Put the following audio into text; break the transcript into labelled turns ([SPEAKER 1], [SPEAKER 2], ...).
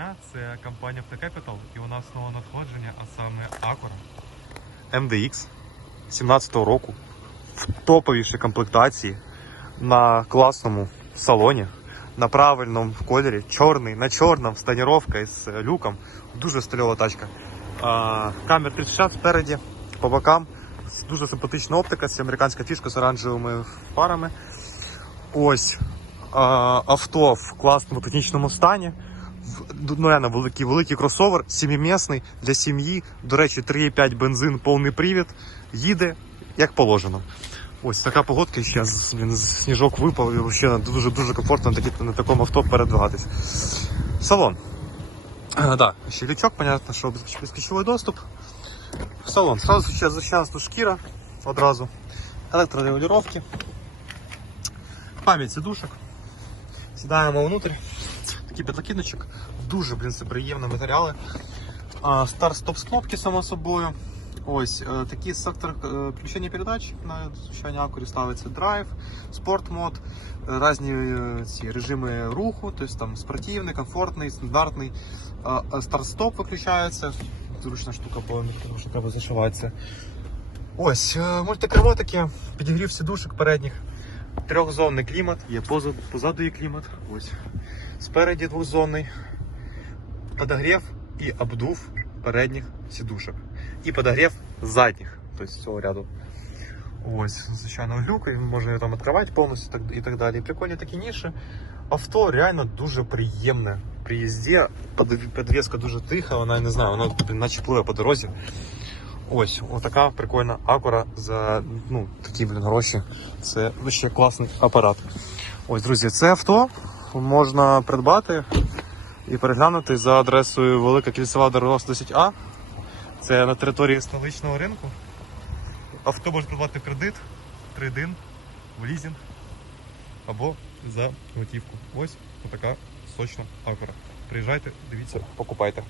[SPEAKER 1] дня. Це компанія Автокепітал і у нас нове надходження, а саме Acura. MDX 17-го року в топовішій комплектації на класному салоні, на правильному кольорі, чорний, на чорному, з тоніровкою, з люком. Дуже стильова тачка. Камер 360 спереді, по бокам. Дуже симпатична оптика, це американська фішка з оранжевими фарами. Ось авто в класному технічному стані. В- Ну, реально великий, великий кросовер, сімімісний для сім'ї. До речі, 3,5 бензин, повний привід. Їде як положено. Ось така погодка ще з- сніжок випав і взагалі дуже дуже комфортно на, на такому авто передвигатись. Салон. А, да, ще лічок, понятно, що безключовий доступ. Салон. Сразу ще защасно шкіра одразу. Електрорегулювання. Пам'ять сидушок. Сідаємо внутрь. Такий підлокітничок. Дуже, блін, це приємні матеріали. Старт-стоп кнопки, само собою. Ось е, такий сектор е, включення передач на звичайній акурі ставиться драйв, спорт мод, е, різні е, ці режими руху, тобто там спортивний, комфортний, стандартний. Старт-стоп виключається. Зручна штука, бо тому що треба зашиватися. Ось, мультикермо таке, підігрів сідушок передніх. Трьохзонний клімат, є позаду, позаду є клімат. Ось. Спереді двохзонний. Подогрів і обдув передніх сідушок. І подогрів задніх, тобто з цього ряду. Ось, звичайно, глюк, можна його там відкривати повністю і так далі. Прикольні такі ніші. Авто реально дуже приємне. При їзді підвіска дуже тиха, вона не знаю, вона наче пливе по дорозі. Ось, отака прикольна акура за ну, такі блін, гроші. Це ще класний апарат. Ось, друзі, це авто можна придбати і переглянути за адресою Велика Кільцева дорога 10А. Це на території столичного ринку. Авто можна придбати в кредит, трейдин, в лізінг або за готівку. Ось така сочна акура. Приїжджайте, дивіться, покупайте.